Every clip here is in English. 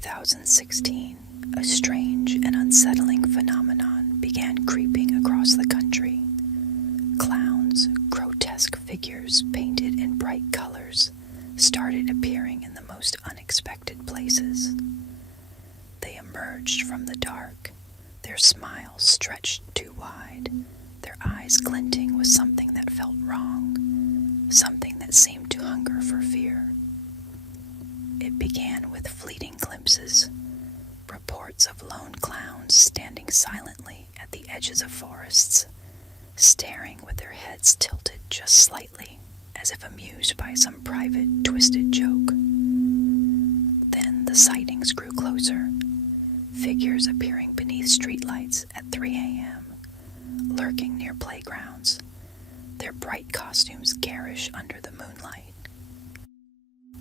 2016, a strange and unsettling phenomenon began creeping across the country. Clowns, grotesque figures painted in bright colors, started appearing in the most unexpected places. They emerged from the dark, their smiles stretched too wide, their eyes glinting with something that felt wrong, something that seemed to hunger for fear. It began with fleeting glimpses, reports of lone clowns standing silently at the edges of forests, staring with their heads tilted just slightly, as if amused by some private, twisted joke. Then the sightings grew closer, figures appearing beneath streetlights at 3 a.m., lurking near playgrounds, their bright costumes garish under the moonlight.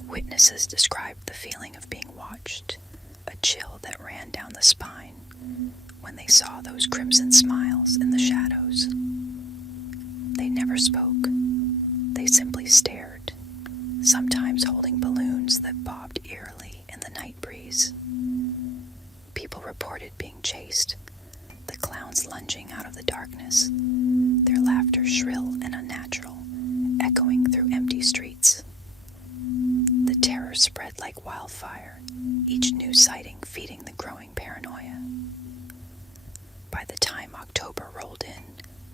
Witnesses described the feeling of being watched, a chill that ran down the spine when they saw those crimson smiles in the shadows. They never spoke. They simply stared, sometimes holding balloons that bobbed eerily in the night breeze. People reported being chased, the clowns lunging out of the darkness, their laughter shrill and unnatural, echoing through empty streets. The terror spread like wildfire, each new sighting feeding the growing paranoia. By the time October rolled in,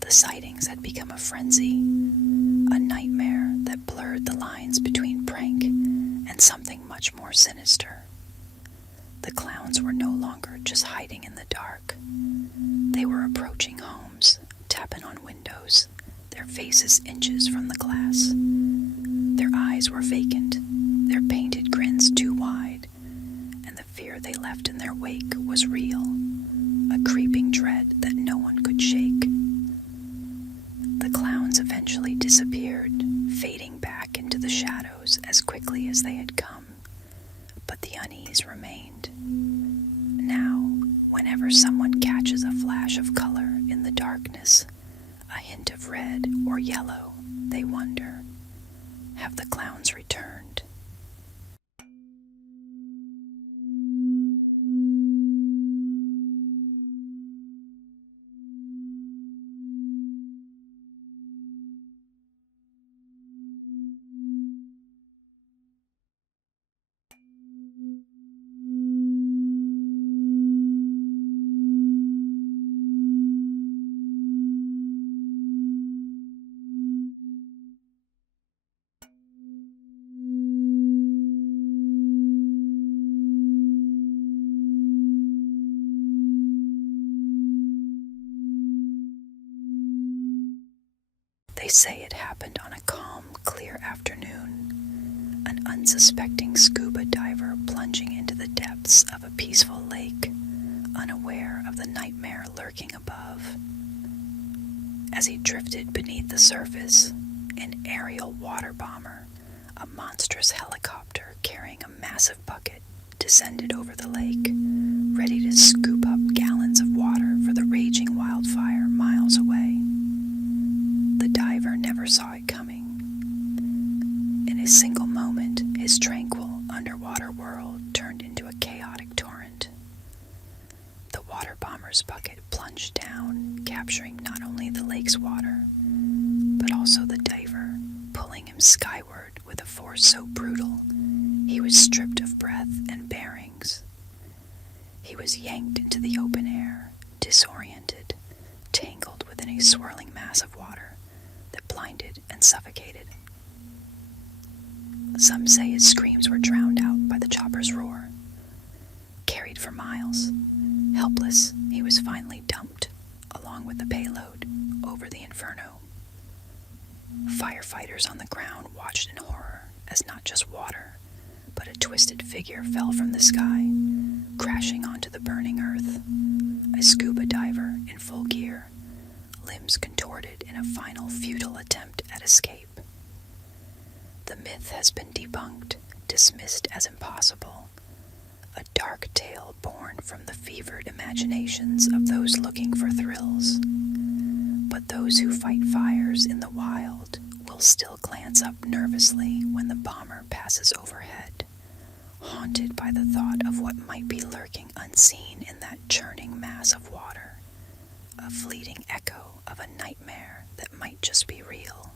the sightings had become a frenzy, a nightmare that blurred the lines between prank and something much more sinister. The clowns were no longer just hiding in the dark. They were approaching homes, tapping on windows, their faces inches from the glass. Their eyes were vacant, their painted grins too wide, and the fear they left in their wake was real, a creeping dread that no one could shake. The clowns eventually disappeared, fading back into the shadows as quickly as they had come, but the unease remained. Now, whenever someone catches a flash of color in the darkness, a hint of red or yellow, they wonder, have the clowns returned? They say it happened on a calm, clear afternoon, an unsuspecting scuba diver plunging into the depths of a peaceful lake, unaware of the nightmare lurking above. As he drifted beneath the surface, an aerial water bomber, a monstrous helicopter carrying a massive bucket, descended over the lake, ready to scoop up gallons of water for the raging wildfire miles away. The diver never saw it coming. In a single moment, his tranquil underwater world turned into a chaotic torrent. The water bomber's bucket plunged down, capturing not only the lake's water, but also the diver, pulling him skyward with a force so brutal, he was stripped of breath and bearings. He was yanked into the open air, disoriented, tangled within a swirling mass of water that blinded and suffocated. Some say his screams were drowned out by the chopper's roar. Carried for miles, helpless, he was finally dumped, along with the payload, over the inferno. Firefighters on the ground watched in horror as not just water, but a twisted figure fell from the sky, crashing onto the burning earth. A scuba diver in full gear, limbs contorted in a final futile attempt at escape. The myth has been debunked, dismissed as impossible, a dark tale born from the fevered imaginations of those looking for thrills. But those who fight fires in the wild will still glance up nervously when the bomber passes overhead, haunted by the thought of what might be lurking unseen in that churning mass of water, a fleeting echo of a nightmare that might just be real.